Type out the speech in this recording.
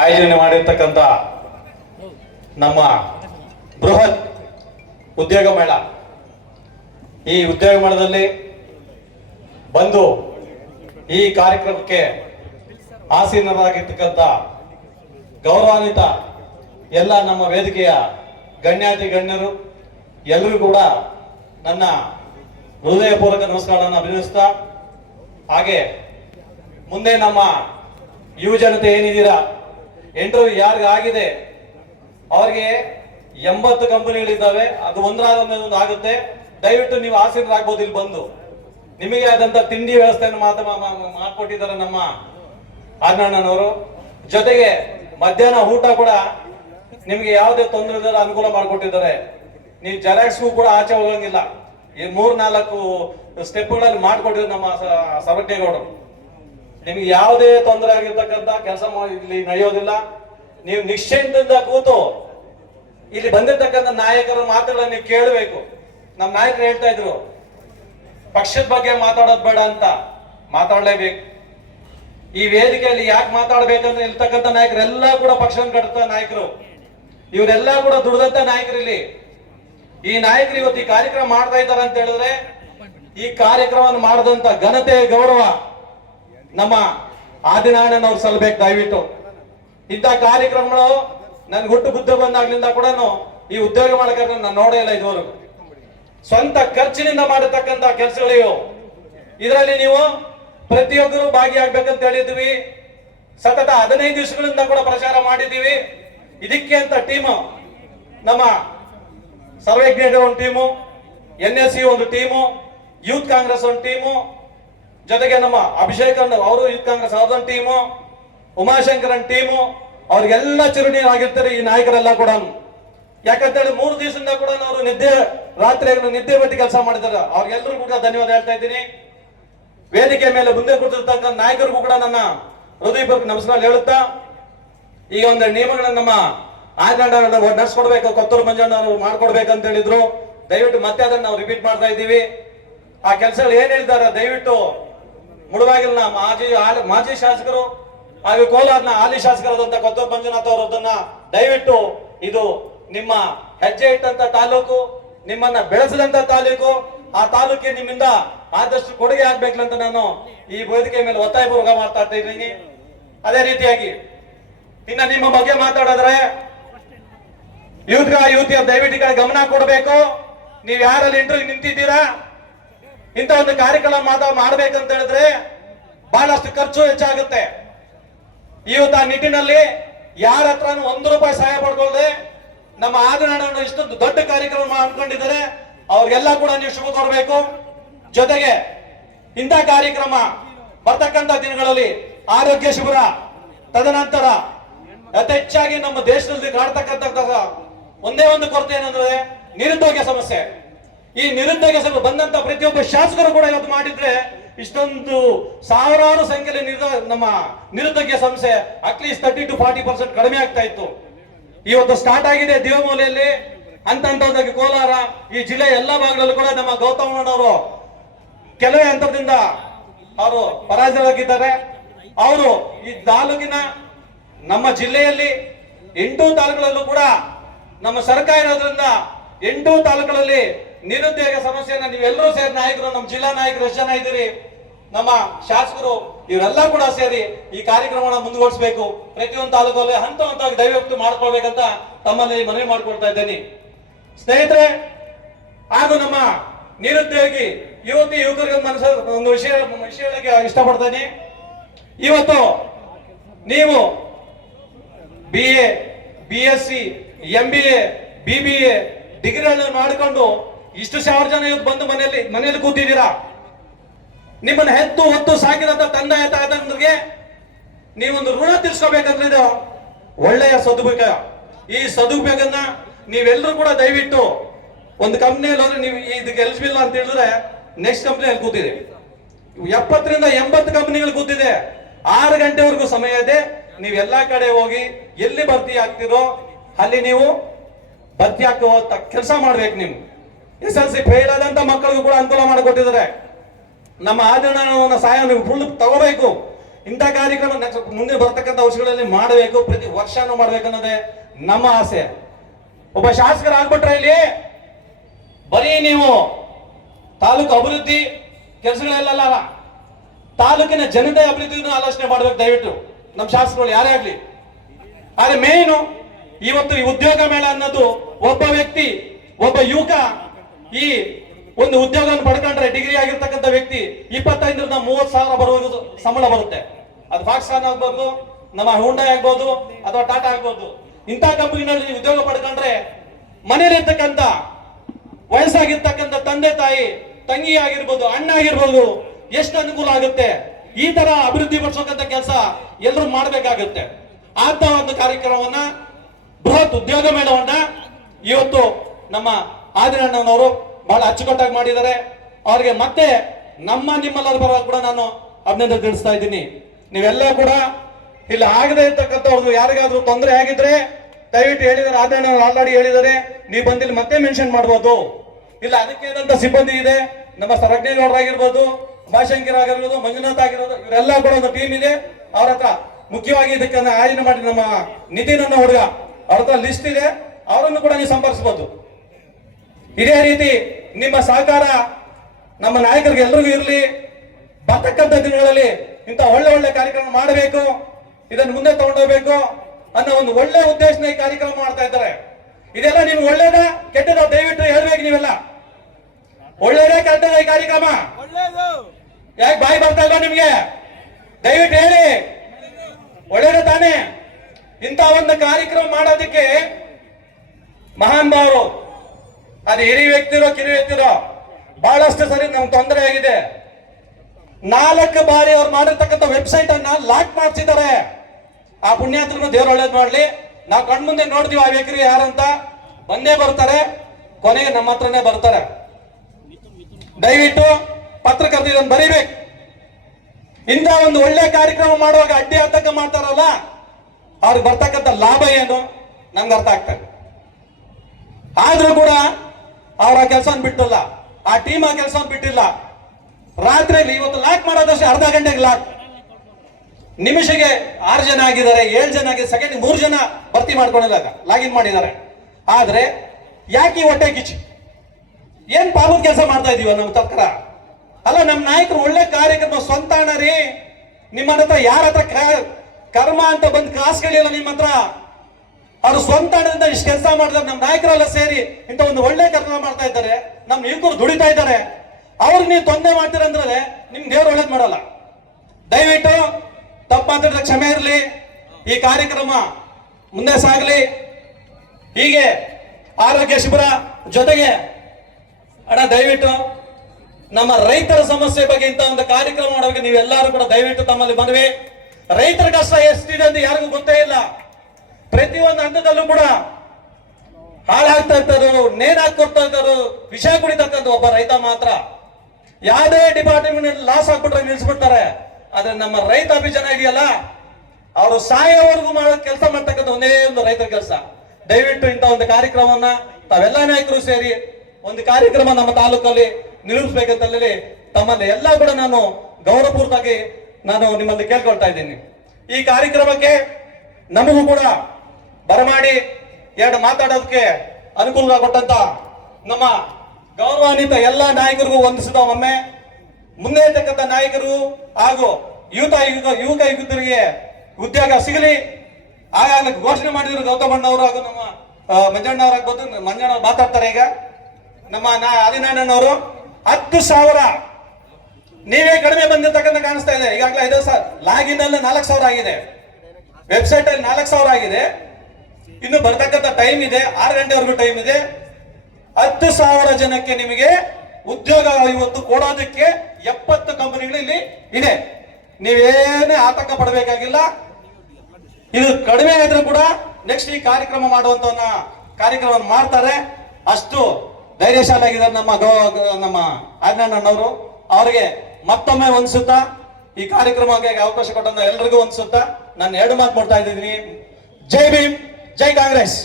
ಆಯೋಜನೆ ಮಾಡಿರ್ತಕ್ಕಂಥ ನಮ್ಮ ಬೃಹತ್ ಉದ್ಯೋಗ ಮೇಳ. ಈ ಉದ್ಯೋಗ ಮೇಳದಲ್ಲಿ ಬಂದು ಈ ಕಾರ್ಯಕ್ರಮಕ್ಕೆ ಆಸೀನರಾಗಿರ್ತಕ್ಕಂಥ ಗೌರವಾನ್ವಿತ ಎಲ್ಲ ನಮ್ಮ ವೇದಿಕೆಯ ಗಣ್ಯಾತಿ ಗಣ್ಯರು, ಎಲ್ಲರೂ ಕೂಡ ನನ್ನ ಹೃದಯಪೂರ್ವಕ ನಮಸ್ಕಾರವನ್ನು ಅಭಿನಯಿಸ್ತಾ ಹಾಗೆ ಮುಂದೆ ನಮ್ಮ ಯುವ ಜನತೆ ಏನಿದ್ದೀರಾ ಇಂಟರ್ವ್ಯೂ ಯಾರಿಗೆ ಆಗಿದೆ ಅವ್ರಿಗೆ ಎಂಬತ್ತು ಕಂಪನಿಗಳಿದ್ದಾವೆ, ಅದು ಒಂದರಾದ ಒಂದು ಆಗುತ್ತೆ. ದಯವಿಟ್ಟು ನೀವು ಆಸೀನರಾಗ್ಬೋದು ಇಲ್ಲಿ ಬಂದು. ನಿಮಗೆ ಆದಂತ ತಿಂಡಿ ವ್ಯವಸ್ಥೆಯನ್ನು ಮಾತ್ರ ಮಾಡ್ಕೊಟ್ಟಿದ್ದಾರೆ ನಮ್ಮ ಆಜ್ಞಣ್ಣನವರು. ಜೊತೆಗೆ ಮಧ್ಯಾಹ್ನ ಊಟ ಕೂಡ ನಿಮಗೆ ಯಾವುದೇ ತೊಂದರೆ ಇಲ್ಲದ ಅನುಕೂಲ ಮಾಡಿಕೊಟ್ಟಿದ್ದಾರೆ. ನೀವು ಜೆರಾಕ್ಸ್ಗೂ ಕೂಡ ಆಚೆ ಹೋಗಂಗಿಲ್ಲ. ಈ ಮೂರ್ ನಾಲ್ಕು ಸ್ಟೆಪ್ಗಳಲ್ಲಿ ಮಾಡಿಕೊಟ್ಟಿದ್ರು ನಮ್ಮ ಸರ್ವಜ್ಞೇಗೌಡರು ನಿಮ್ಗೆ ಯಾವುದೇ ತೊಂದರೆ ಆಗಿರ್ತಕ್ಕಂಥ ಕೆಲಸ ಇಲ್ಲಿ ನಡೆಯೋದಿಲ್ಲ. ನೀವು ನಿಶ್ಚಯದಿಂದ ಕೂತು ಇಲ್ಲಿ ಬಂದಿರ್ತಕ್ಕಂಥ ನಾಯಕರ ಮಾತುಗಳನ್ನ ನೀವು ಕೇಳಬೇಕು. ನಮ್ಮ ನಾಯಕರು ಹೇಳ್ತಾ ಇದ್ರು, ಪಕ್ಷದ ಬಗ್ಗೆ ಮಾತಾಡೋದು ಬೇಡ ಅಂತ. ಮಾತಾಡಲೇಬೇಕು. ಈ ವೇದಿಕೆಯಲ್ಲಿ ಯಾಕೆ ಮಾತಾಡ್ಬೇಕಂದ್ರೆ ಇರ್ತಕ್ಕಂಥ ನಾಯಕರೆಲ್ಲ ಕೂಡ ಪಕ್ಷದ ಕಟ್ಟ ನಾಯಕರು. ಇವರೆಲ್ಲ ಕೂಡ ದುಡ್ದಂತ ನಾಯಕರು ಇಲ್ಲಿ. ಈ ನಾಯಕರು ಇವತ್ತು ಈ ಕಾರ್ಯಕ್ರಮ ಮಾಡ್ತಾ ಇದ್ದಾರೆ ಅಂತ ಹೇಳಿದ್ರೆ ಈ ಕಾರ್ಯಕ್ರಮವನ್ನು ಮಾಡಿದಂತ ಘನತೆ ಗೌರವ ನಮ್ಮ ಆದಿನಾರಾಯಣನವ್ರು ಸಲ್ಬೇಕು ದಯವಿಟ್ಟು. ಇಂಥ ಕಾರ್ಯಕ್ರಮಗಳು ನನ್ಗೆ ಹುಟ್ಟು ಬುದ್ಧ ಬಂದಾಗ್ಲಿಂದ ಕೂಡ ಈ ಉದ್ಯೋಗ ಮಾಡಕ್ಕೆ ನಾನು ನೋಡೇ ಇಲ್ಲ ಇದುವರೆಗೂ. ಸ್ವಂತ ಖರ್ಚಿನಿಂದ ಮಾಡತಕ್ಕಂತ ಕೆಲಸಗಳಿವು. ಇದರಲ್ಲಿ ನೀವು ಪ್ರತಿಯೊಬ್ಬರು ಭಾಗಿಯಾಗಬೇಕಂತ ಹೇಳಿದ್ವಿ. ಸತತ ಹದಿನೈದು ದಿವಸಗಳಿಂದ ಕೂಡ ಪ್ರಚಾರ ಮಾಡಿದ್ದೀವಿ. ಇದಕ್ಕೆ ಅಂತ ಟೀಮ್, ನಮ್ಮ ಸರ್ವಜ್ಞ ಒಂದು ಟೀಮು, ಎನ್ ಎಸ್ ಸಿ ಒಂದು ಟೀಮು, ಯೂತ್ ಕಾಂಗ್ರೆಸ್ ಒಂದು ಟೀಮು ಜೊತೆಗೆ ನಮ್ಮ ಅಭಿಷೇಕ್ ಅವರು ಯೂತ್ ಕಾಂಗ್ರೆಸ್ ಅವ್ರದೊಂದು ಟೀಮು, ಉಮಾಶಂಕರನ್ ಟೀಮು, ಅವ್ರಿಗೆಲ್ಲ ಚಿರುಣಿ ಆಗಿರ್ತಾರೆ ಈ ನಾಯಕರೆಲ್ಲ ಕೂಡ. ಯಾಕಂತೇಳಿ ಮೂರು ದಿವಸದಿಂದ ಕೂಡ ಅವರು ನಿದ್ದೆ, ರಾತ್ರಿ ನಿದ್ದೆ ಬಿಟ್ಟು ಕೆಲಸ ಮಾಡಿದ್ದಾರೆ. ಅವ್ರಿಗೆಲ್ಲರಿಗೂ ಕೂಡ ಧನ್ಯವಾದ ಹೇಳ್ತಾ ಇದ್ದೀನಿ. ವೇದಿಕೆ ಮೇಲೆ ಮುಂದೆ ಕುಳಿತಿರ್ತಕ್ಕಂಥ ನಾಯಕರಿಗೂ ಕೂಡ ನನ್ನ ಹೃದಯಪೂರ್ವಕ ನಮಸ್ಕಾರ ಹೇಳುತ್ತಾ. ಈ ಒಂದು ನಿಯಮಗಳನ್ನ ನಮ್ಮ ಆಯ್ಕೆ ನಡ್ಸ್ಕೊಡ್ಬೇಕು ಕೊತ್ತೂರು ಮಂಜಣ್ಣ ಅವರು ಮಾಡ್ಕೊಡ್ಬೇಕಂತ ಹೇಳಿದ್ರು ದಯವಿಟ್ಟು ಮತ್ತೆ ಅದನ್ನ ನಾವು ರಿಪೀಟ್ ಮಾಡ್ತಾ ಇದ್ದೀವಿ. ಆ ಕೆಲಸಗಳು ಏನ್ ಹೇಳಿದ್ದಾರೆ ದಯವಿಟ್ಟು ಮುಳುವಾಗಿಲ್ನ ಮಾಜಿ ಮಾಜಿ ಶಾಸಕರು ಹಾಗೆ ಕೋಲಾರ್ನ ಹಾಲಿ ಶಾಸಕರಾದಂತ ಕೊತ್ತೂರು ಮಂಜುನಾಥ್ ಅದನ್ನ ದಯವಿಟ್ಟು ಇದು ನಿಮ್ಮ ಹೆಜ್ಜೆ ಇಟ್ಟಂತ ತಾಲೂಕು, ನಿಮ್ಮನ್ನ ಬೆಳೆಸಿದಂತ ತಾಲೂಕು, ಆ ತಾಲೂಕಿಗೆ ನಿಮ್ಮಿಂದ ಆದಷ್ಟು ಕೊಡುಗೆ ಆಗ್ಬೇಕಂತ ನಾನು ಈ ವೇದಿಕೆ ಮೇಲೆ ಒತ್ತಾಯಪೂರ್ವಕ ಮಾತಾಡ್ತಾ ಇದ್ದೀನಿ. ಅದೇ ರೀತಿಯಾಗಿ ಇನ್ನ ನಿಮ್ಮ ಬಗ್ಗೆ ಮಾತಾಡಿದ್ರೆ ಯೂತ್ ಯುವತಿಯ ದಯವಿಟ್ಟು ಗಮನ ಕೊಡಬೇಕು. ನೀವು ಯಾರಲ್ಲಿ ಇಂಟರ್ವ್ಯೂ ನಿಂತಿದ್ದೀರಾ? ಇಂಥ ಒಂದು ಕಾರ್ಯಕ್ರಮ ಮಾಡಬೇಕಂತ ಹೇಳಿದ್ರೆ ಬಹಳಷ್ಟು ಖರ್ಚು ಹೆಚ್ಚಾಗುತ್ತೆ. ಇವತ್ತು ಆ ನಿಟ್ಟಿನಲ್ಲಿ ಯಾರ ಹತ್ರ ಒಂದು ರೂಪಾಯಿ ಸಹಾಯ ಪಡ್ಕೊಳ್ಳದೆ ನಮ್ಮ ಆದಿನಾಡನ್ನು ಇಷ್ಟೊಂದು ದೊಡ್ಡ ಕಾರ್ಯಕ್ರಮ ಅನ್ಕೊಂಡಿದ್ದಾರೆ ಅವ್ರಿಗೆಲ್ಲ ಕೂಡ ನೀವು ಶುಭ ಕೋರಬೇಕು. ಜೊತೆಗೆ ಇಂಥ ಕಾರ್ಯಕ್ರಮ ಬರ್ತಕ್ಕಂಥ ದಿನಗಳಲ್ಲಿ ಆರೋಗ್ಯ ಶಿಬಿರ, ತದನಂತರ ಹೆಚ್ಚಾಗಿ ನಮ್ಮ ದೇಶದಲ್ಲಿ ಕಾಡ್ತಕ್ಕಂಥ ಒಂದೇ ಒಂದು ಕೊರತೆ ಏನಂದ್ರೆ ನಿರುದ್ಯೋಗ ಸಮಸ್ಯೆ. ಈ ನಿರುದ್ಯೋಗ ಬಂದಂತ ಪ್ರತಿಯೊಬ್ಬ ಶಾಸಕರು ಕೂಡ ಇವತ್ತು ಮಾಡಿದ್ರೆ ಇಷ್ಟೊಂದು ಸಾವಿರಾರು ಸಂಖ್ಯೆಯಲ್ಲಿ ನಿರ್ ನಮ್ಮ ನಿರುದ್ಯೋಗ ಸಂಸ್ಥೆ at least thirty to forty percent ಕಡಿಮೆ ಆಗ್ತಾ ಇತ್ತು. ಇವತ್ತು ಸ್ಟಾರ್ಟ್ ಆಗಿದೆ ದೇವಮೂಲೆಯಲ್ಲಿ, ಅಂತ ಕೋಲಾರ, ಈ ಜಿಲ್ಲೆ ಎಲ್ಲಾ ಭಾಗದಲ್ಲೂ ಕೂಡ ನಮ್ಮ ಗೌತಮಣ್ಣವರು ಕೆಲವೇ ಹಂತದಿಂದ ಅವರು ಪರಾಜಯವಾಗಿದ್ದಾರೆ ಅವರು ಈ ತಾಲೂಕಿನ ನಮ್ಮ ಜಿಲ್ಲೆಯಲ್ಲಿ ಎಂಟು ತಾಲೂಕುಗಳಲ್ಲೂ ಕೂಡ ನಮ್ಮ ಸರ್ಕಾರ ಇರೋದ್ರಿಂದ ಎಂಟು ತಾಲೂಕುಗಳಲ್ಲಿ ನಿರುದ್ಯೋಗ ಸಮಸ್ಯೆಯನ್ನ ನೀವೆಲ್ಲರೂ ಸೇರಿ ನಾಯಕರು, ನಮ್ಮ ಜಿಲ್ಲಾ ನಾಯಕರು, ಎಷ್ಟು ಜನ ಇದ್ದೀರಿ? ನಮ್ಮ ಶಾಸಕರು, ಇವರೆಲ್ಲ ಕೂಡ ಸೇರಿ ಈ ಕಾರ್ಯಕ್ರಮವನ್ನು ಮುಂದುವರಿಸಬೇಕು. ಪ್ರತಿಯೊಂದು ತಾಲೂಕಲ್ಲಿ ಹಂತ ಹಂತವಾಗಿ ದೈವಕ್ತಿ ಮಾಡ್ಕೊಳ್ಬೇಕಂತ ತಮ್ಮಲ್ಲಿ ಮನವಿ ಮಾಡ್ಕೊಳ್ತಾ ಇದ್ದೇನೆ. ಸ್ನೇಹಿತರೆ, ಹಾಗೂ ನಮ್ಮ ನಿರುದ್ಯೋಗಿ ಯುವತಿ ಯುವಕರಿಗೆ ಮನಸ್ಸ ಒಂದು ವಿಷಯ ವಿಷಯ ಇಷ್ಟಪಡ್ತೇನೆ. ಇವತ್ತು ನೀವು B A B S C M B A B B A ಡಿಗ್ರಿಗಳನ್ನು ಮಾಡಿಕೊಂಡು ಇಷ್ಟು ಸಾವಿರ ಜನ ಇವತ್ತು ಬಂದು ಮನೆಯಲ್ಲಿ ಮನೆಯಲ್ಲಿ ಕೂತಿದ್ದೀರಾ? ನಿಮ್ಮನ್ನ ಹೆತ್ತು ಹೊತ್ತು ಸಾಕಿದಂತ ತಂದೆ ತಾತಂದ್ರಿಗೆ ನೀವೊಂದು ಋಣ ತೀರ್ಸ್ಕೋಬೇಕಂದ್ರೆ ಇದು ಒಳ್ಳೆಯ ಸದುಪಯೋಗ. ಈ ಸದುಪಯೋಗನ್ನ ನೀವೆಲ್ಲರೂ ಕೂಡ ದಯವಿಟ್ಟು ಒಂದು ಕಂಪ್ನಿಯಲ್ಲಿ ಹೋದ್ರೆ ನೀವು ಇದಕ್ಕೆ ಎಲಿಜಿಬಲ್ ಅಂತ ಹೇಳಿದ್ರೆ ನೆಕ್ಸ್ಟ್ ಕಂಪ್ನಿಯಲ್ಲಿ ಕೂತಿದೆ ಎಪ್ಪತ್ತರಿಂದ ಎಂಬತ್ತು ಕಂಪ್ನಿಗಳು ಕೂತಿದೆ. ಆರು ಗಂಟೆವರೆಗೂ ಸಮಯ ಇದೆ. ನೀವೆಲ್ಲ ಕಡೆ ಹೋಗಿ ಎಲ್ಲಿ ಭರ್ತಿ ಆಗ್ತಿರೋ ಅಲ್ಲಿ ನೀವು ಭರ್ತಿ ಹಾಕುವ ಕೆಲಸ ಮಾಡ್ಬೇಕು ನೀವು. ಎಸ್ ಎಲ್ ಸಿ ಫೇಲ್ ಆದಂತ ಮಕ್ಕಳಿಗೂ ಕೂಡ ಅನುಕೂಲ ಮಾಡಿಕೊಟ್ಟಿದ್ದಾರೆ. ನಮ್ಮ ಆಚರಣೆಯ ಸಹಾಯ ನೀವು ಫುಲ್ ತಗೋಬೇಕು. ಇಂಥ ಕಾರ್ಯಕ್ರಮ ಮುಂದೆ ಬರ್ತಕ್ಕಂಥ ವರ್ಷಗಳಲ್ಲಿ ಮಾಡಬೇಕು, ಪ್ರತಿ ವರ್ಷನೂ ಮಾಡ್ಬೇಕು ಅನ್ನೋದೇ ನಮ್ಮ ಆಸೆ. ಒಬ್ಬ ಶಾಸಕರಾಗ್ಬಿಟ್ರೆ ಇಲ್ಲಿ, ಬರೀ ನೀವು ತಾಲೂಕು ಅಭಿವೃದ್ಧಿ ಕೆಲಸಗಳೆಲ್ಲ ತಾಲೂಕಿನ ಜನತೆ ಅಭಿವೃದ್ಧಿಯನ್ನು ಆಲೋಚನೆ ಮಾಡ್ಬೇಕು ದಯವಿಟ್ಟು. ನಮ್ಮ ಶಾಸಕರು ಯಾರೇ ಆಗ್ಲಿ. ಆದ್ರೆ ಮೇನು ಇವತ್ತು ಈ ಉದ್ಯೋಗ ಮೇಳ ಅನ್ನೋದು ಒಬ್ಬ ವ್ಯಕ್ತಿ, ಒಬ್ಬ ಯುವಕ ಈ ಒಂದು ಉದ್ಯೋಗವನ್ನು ಪಡ್ಕೊಂಡ್ರೆ ಡಿಗ್ರಿ ಆಗಿರ್ತಕ್ಕಂಥ ವ್ಯಕ್ತಿ ಇಪ್ಪತ್ತೈದರಿಂದ ಮೂವತ್ತು ಸಾವಿರ ಬರುವುದು ಸಂಬಳ ಬರುತ್ತೆ. ಅದು ಫಾಕ್ಸ್ಕಾನ್ ಆಗ್ಬೋದು, ನಮ್ಮ ಹುಂಡೈ ಆಗ್ಬೋದು, ಅಥವಾ ಟಾಟಾ ಆಗ್ಬೋದು. ಇಂಥ ಕಂಪನಿನಲ್ಲಿ ಉದ್ಯೋಗ ಪಡ್ಕೊಂಡ್ರೆ ಮನೇಲಿರ್ತಕ್ಕಂಥ ವಯಸ್ಸಾಗಿರ್ತಕ್ಕಂಥ ತಂದೆ ತಾಯಿ, ತಂಗಿ ಆಗಿರ್ಬೋದು, ಅಣ್ಣ ಆಗಿರ್ಬೋದು, ಎಷ್ಟು ಅನುಕೂಲ ಆಗುತ್ತೆ? ಈ ತರ ಅಭಿವೃದ್ಧಿ ಪಡಿಸೋಕಂತ ಕೆಲಸ ಎಲ್ಲರೂ ಮಾಡಬೇಕಾಗುತ್ತೆ. ಅಂತ ಒಂದು ಕಾರ್ಯಕ್ರಮವನ್ನ ಬೃಹತ್ ಉದ್ಯೋಗ ಮೇಳವನ್ನ ಇವತ್ತು ನಮ್ಮ ಆದಿನಣ್ಣನವರು ಬಹಳ ಅಚ್ಚುಕಟ್ಟಾಗಿ ಮಾಡಿದ್ದಾರೆ. ಅವ್ರಿಗೆ ಮತ್ತೆ ನಮ್ಮ ನಿಮ್ಮೆಲ್ಲರ ಪರವಾಗಿ ಕೂಡ ನಾನು ಅಭಿನಂದನೆ ತಿಳಿಸ್ತಾ ಇದ್ದೀನಿ. ನೀವೆಲ್ಲ ಕೂಡ ಇಲ್ಲಿ ಆಗದೆ ಇರ್ತಕ್ಕಂಥವ್ರದ್ದು ಯಾರಿಗಾದ್ರೂ ತೊಂದರೆ ಆಗಿದ್ರೆ ದಯವಿಟ್ಟು ಹೇಳಿದ್ದಾರೆ ಆದರಣ ಆಲ್ರೆಡಿ ಹೇಳಿದ್ದಾರೆ ನೀವು ಬಂದಿಲ್ಲಿ ಮತ್ತೆ ಮೆನ್ಷನ್ ಮಾಡ್ಬೋದು. ಇಲ್ಲ, ಅದಕ್ಕೆ ಏನಂತ ಸಿಬ್ಬಂದಿ ಇದೆ. ನಮ್ಮ ಸರಜ್ಞೇಗೌಡರಾಗಿರ್ಬೋದು ಭಾಷಂಕಿರ್ ಆಗಿರ್ಬೋದು ಮಂಜುನಾಥ್ ಆಗಿರ್ಬೋದು, ಇವರೆಲ್ಲ ಕೂಡ ಒಂದು ಟೀಮ್ ಇದೆ. ಅವ್ರ ಹತ್ರ ಮುಖ್ಯವಾಗಿ ಇದಕ್ಕೆ ಆಯೋಜನೆ ಮಾಡಿ ನಮ್ಮ ನಿತಿನ್ ಅನ್ನೋ ಹುಡುಗ, ಅವ್ರ ಹತ್ರ ಲಿಸ್ಟ್ ಇದೆ. ಅವರನ್ನು ಕೂಡ ನೀವು ಸಂಪರ್ಕಿಸಬಹುದು ಇದೇ ರೀತಿ ನಿಮ್ಮ ಸಹಕಾರ ನಮ್ಮ ನಾಯಕರಿಗೆ ಎಲ್ರಿಗೂ ಇರಲಿ. ಬರ್ತಕ್ಕಂಥ ದಿನಗಳಲ್ಲಿ ಇಂಥ ಒಳ್ಳೆ ಒಳ್ಳೆ ಕಾರ್ಯಕ್ರಮ ಮಾಡಬೇಕು. ಇದನ್ನು ಮುಂದೆ ತಗೊಂಡೋಗ್ಬೇಕು ಅನ್ನೋ ಒಂದು ಒಳ್ಳೆ ಉದ್ದೇಶನ ಈ ಕಾರ್ಯಕ್ರಮ ಮಾಡ್ತಾ ಇದ್ದಾರೆ. ಇದೆಲ್ಲ ನಿಮ್ಗೆ ಒಳ್ಳೇದ ಕೆಟ್ಟದ ದಯವಿಟ್ಟು ಹೇಳ್ಬೇಕು ನೀವೆಲ್ಲ. ಒಳ್ಳೇದೇ ಕೆಟ್ಟದ ಈ ಕಾರ್ಯಕ್ರಮ. ಯಾಕೆ ಬಾಯಿ ಬರ್ತಾ ಇಲ್ಲ ನಿಮ್ಗೆ? ದಯವಿಟ್ಟು ಹೇಳಿ. ಒಳ್ಳೇದ ತಾನೇ. ಇಂಥ ಒಂದು ಕಾರ್ಯಕ್ರಮ ಮಾಡೋದಕ್ಕೆ ಮಹಾನ್ ಭಾವರು ಅದು ಹಿರಿಯ ವ್ಯಕ್ತಿರೋ, ಕಿರಿ ವ್ಯಕ್ತಿರೋ, ಬಹಳಷ್ಟು ಸರಿ ನಮ್ಗೆ ತೊಂದರೆ ಆಗಿದೆ. ನಾಲ್ಕು ಬಾರಿ ಅವ್ರು ಮಾಡಿರ್ತಕ್ಕಂಥ ವೆಬ್ಸೈಟ್ ಅನ್ನ ಲಾಕ್ ಮಾಡ್ಸಿದ್ದಾರೆ. ಆ ಪುಣ್ಯಾತ್ರನು ದೇವ್ರ ಒಳ್ಳೇದ್ ಮಾಡ್ಲಿ. ನಾವು ಕಣ್ಮುಂದೆ ನೋಡ್ತೀವಿ ಆ ವ್ಯಕ್ತಿ ಯಾರಂತ ಬಂದೇ ಬರ್ತಾರೆ. ಕೊನೆಗೆ ನಮ್ಮ ಹತ್ರನೇ ಬರ್ತಾರೆ. ದಯವಿಟ್ಟು ಪತ್ರಕರ್ತರು ಬರೀಬೇಕು. ಇಂಥ ಒಂದು ಒಳ್ಳೆ ಕಾರ್ಯಕ್ರಮ ಮಾಡುವಾಗ ಅಡ್ಡಿ ಹತ್ತಕ ಮಾಡ್ತಾರಲ್ಲ, ಅವ್ರಿಗೆ ಬರ್ತಕ್ಕಂಥ ಲಾಭ ಏನು? ನಮ್ಗೆ ಅರ್ಥ ಆಗ್ತದೆ ಆದ್ರೂ ಕೂಡ ಅವ್ರ ಕೆಲಸ ಬಿಟ್ಟಲ್ಲ, ಆ ಟೀಮ್ ಆ ಕೆಲಸ ಬಿಟ್ಟಿಲ್ಲ. ರಾತ್ರಿಯಲ್ಲಿ ಇವತ್ತು ಲಾಕ್ ಮಾಡೋದಷ್ಟೇ ಅರ್ಧ ಗಂಟೆಗೆ ಲಾಕ್ ನಿಮಿಷಗೆ ಆರು ಜನ ಆಗಿದ್ದಾರೆ, ಏಳು ಜನ ಆಗಿದೆ ಸೆಕೆಂಡ್ ಮೂರು ಜನ ಭರ್ತಿ ಮಾಡ್ಕೊಂಡಿಲ್ಲ ಲಾಗಿನ್ ಮಾಡಿದ್ದಾರೆ. ಆದ್ರೆ ಯಾಕೆ ಹೊಟ್ಟೆ ಕಿಚ್ಚಿ? ಏನ್ ಪಾಪದ ಕೆಲಸ ಮಾಡ್ತಾ ಇದೀವ ನಮ್ಮ ತಕ್ಕರ ಅಲ್ಲ ನಮ್ಮ ನಾಯಕರು ಒಳ್ಳೆ ಕಾರ್ಯಕ್ರಮ, ಸ್ವಂತ ಅಣ್ಣ ರೀ. ನಿಮ್ಮ ಹತ್ರ ಯಾರ ಹತ್ರ ಕರ್ಮ ಅಂತ ಬಂದು ಕಾಸುಗಳಿಲ್ಲ ನಿಮ್ಮ ಹತ್ರ? ಅವ್ರು ಸ್ವಂತ ಹಣದಿಂದ ಇಷ್ಟು ಕೆಲಸ ಮಾಡಿದ್ರೆ ನಮ್ಮ ನಾಯಕರೆಲ್ಲ ಸೇರಿ ಇಂಥ ಒಂದು ಒಳ್ಳೆ ಕೆಲಸ ಮಾಡ್ತಾ ಇದ್ದಾರೆ ನಮ್ಮ ಯುವಕರು ದುಡಿತಾ ಇದ್ದಾರೆ. ಅವ್ರಿಗೆ ನೀವು ತೊಂದರೆ ಮಾಡ್ತೀರ ಅಂದ್ರೆ ನಿಮ್ ದೇವ್ರು ಒಳ್ಳೇದ್ ಮಾಡಲ್ಲ. ದಯವಿಟ್ಟು ತಪ್ಪು ಮಾತಾಡಿದ ಕ್ಷಮೆ ಇರಲಿ, ಈ ಕಾರ್ಯಕ್ರಮ ಮುಂದೆ ಸಾಗಲಿ. ಹೀಗೆ ಆರೋಗ್ಯ ಶಿಬಿರ ಜೊತೆಗೆ ಅಣ್ಣ, ದಯವಿಟ್ಟು ನಮ್ಮ ರೈತರ ಸಮಸ್ಯೆ ಬಗ್ಗೆ ಇಂಥ ಒಂದು ಕಾರ್ಯಕ್ರಮ ಮಾಡೋಕೆ ನೀವೆಲ್ಲರೂ ಕೂಡ ದಯವಿಟ್ಟು ತಮ್ಮಲ್ಲಿ ಬಂದ್ವಿ ರೈತರ ಕಷ್ಟ ಎಷ್ಟಿದೆ ಅಂತ ಯಾರಿಗೂ ಗೊತ್ತೇ ಇಲ್ಲ. ಪ್ರತಿಯೊಂದು ಹಂತದಲ್ಲೂ ಕೂಡ ಹಾಳಾಗ್ತಾ ಇರ್ತಾರೋ ನೇಣ್ ಹಾಕೊಡ್ತಾ ಇರ್ತಾರೋ ವಿಷ ಕುಡಿತಕ್ಕಂಥ ಒಬ್ಬ ರೈತ ಮಾತ್ರ ಯಾವುದೇ ಡಿಪಾರ್ಟ್ಮೆಂಟ್ ಲಾಸ್ ಆಗ್ಬಿಟ್ರೆ ನಿಲ್ಸ್ಬಿಡ್ತಾರೆ. ಆದ್ರೆ ನಮ್ಮ ರೈತ ಅಭಿಜನ ಇದೆಯಲ್ಲ, ಅವರು ಸಾಯೋವರೆಗೂ ಮಾಡೋ ಕೆಲಸ ಮಾಡ್ತಕ್ಕಂಥ ಒಂದೇ ಒಂದು ರೈತರ ಕೆಲಸ. ದಯವಿಟ್ಟು ಇಂಥ ಒಂದು ಕಾರ್ಯಕ್ರಮವನ್ನ ತಾವೆಲ್ಲ ನಾಯಕರು ಸೇರಿ ಒಂದು ಕಾರ್ಯಕ್ರಮ ನಮ್ಮ ತಾಲೂಕಲ್ಲಿ ನಿರೂಪಿಸ್ಬೇಕಂತಲ್ಲಿ ತಮ್ಮಲ್ಲಿ ಎಲ್ಲ ಕೂಡ ನಾನು ಗೌರವಪೂರ್ವಕವಾಗಿ ನಾನು ನಿಮ್ಮಲ್ಲಿ ಕೇಳ್ಕೊಳ್ತಾ ಇದ್ದೀನಿ. ಈ ಕಾರ್ಯಕ್ರಮಕ್ಕೆ ನಮಗೂ ಕೂಡ ಬರಮಾಡಿ ಎರಡು ಮಾತಾಡೋದಕ್ಕೆ ಅನುಕೂಲ ಕೊಟ್ಟಂತ ನಮ್ಮ ಗೌರವಾನ್ವಿತ ಎಲ್ಲ ನಾಯಕರಿಗೂ ವಂದಿಸಿದ ಒಮ್ಮೆ ಮುಂದೆ ಇರ್ತಕ್ಕಂಥ ನಾಯಕರು ಹಾಗೂ ಯುವತ ಯುಗ ಯುವಕ ಯುವಕರಿಗೆ ಉದ್ಯೋಗ ಸಿಗಲಿ. ಆಗಾಗ ಘೋಷಣೆ ಮಾಡಿದ್ರು ಗೌತಮಣ್ಣವರು ಹಾಗೂ ನಮ್ಮ ಆ, ಮಂಜಣ್ಣವರಾಗ್ಬೋದು ಮಂಜಣ್ಣ ಮಾತಾಡ್ತಾರೆ ಈಗ. ನಮ್ಮ ನಾ ಆದಿನಾರಾಯಣವರು ಹತ್ತು ಸಾವಿರ ನೀವೇ ಕಡಿಮೆ ಬಂದಿರ್ತಕ್ಕಂಥ ಕಾಣಿಸ್ತಾ ಇದೆ. ಈಗಾಗಲೇ ಐದು ಸಾವಿರ ಲಾಗಿನ್ ಅಲ್ಲಿ ನಾಲ್ಕು ಸಾವಿರ ಆಗಿದೆ. ವೆಬ್ಸೈಟ್ ಅಲ್ಲಿ ನಾಲ್ಕು ಸಾವಿರ ಆಗಿದೆ. ಇನ್ನು ಬರ್ತಕ್ಕಂಥ ಟೈಮ್ ಇದೆ, ಆರು ಗಂಟೆವರೆಗೂ ಟೈಮ್ ಇದೆ. ಹತ್ತು ಸಾವಿರ ಜನಕ್ಕೆ ನಿಮಗೆ ಉದ್ಯೋಗ ಇವತ್ತು ಕೊಡೋದಕ್ಕೆ ಎಪ್ಪತ್ತು ಕಂಪನಿಗಳು ಇಲ್ಲಿ ಇದೆ. ನೀವೇನೇ ಆತಂಕ ಪಡಬೇಕಾಗಿಲ್ಲ. ಇದು ಕಡಿಮೆ ಆದ್ರೂ ಕೂಡ ನೆಕ್ಸ್ಟ್ ಈ ಕಾರ್ಯಕ್ರಮ ಮಾಡುವಂತ ಕಾರ್ಯಕ್ರಮ ಮಾಡ್ತಾರೆ. ಅಷ್ಟು ಧೈರ್ಯಶಾಲಿ ಆಗಿದ್ದಾರೆ ನಮ್ಮ ನಮ್ಮ ಆಜ್ಞಾನಣ್ಣವರು ಅವರಿಗೆ ಮತ್ತೊಮ್ಮೆ ಒಂದ್ಸುತ್ತ. ಈ ಕಾರ್ಯಕ್ರಮಕ್ಕೆ ಅವಕಾಶ ಕೊಟ್ಟಂತ ಎಲ್ರಿಗೂ ಒಂದ್ಸುತ್ತ. ನಾನು ಎರಡು ಮಾತು ಮಾಡ್ತಾ ಇದ್ದೀನಿ. ಜೈ ಭೀಮ್. ಜೈ ಕಾಂಗ್ರೆಸ್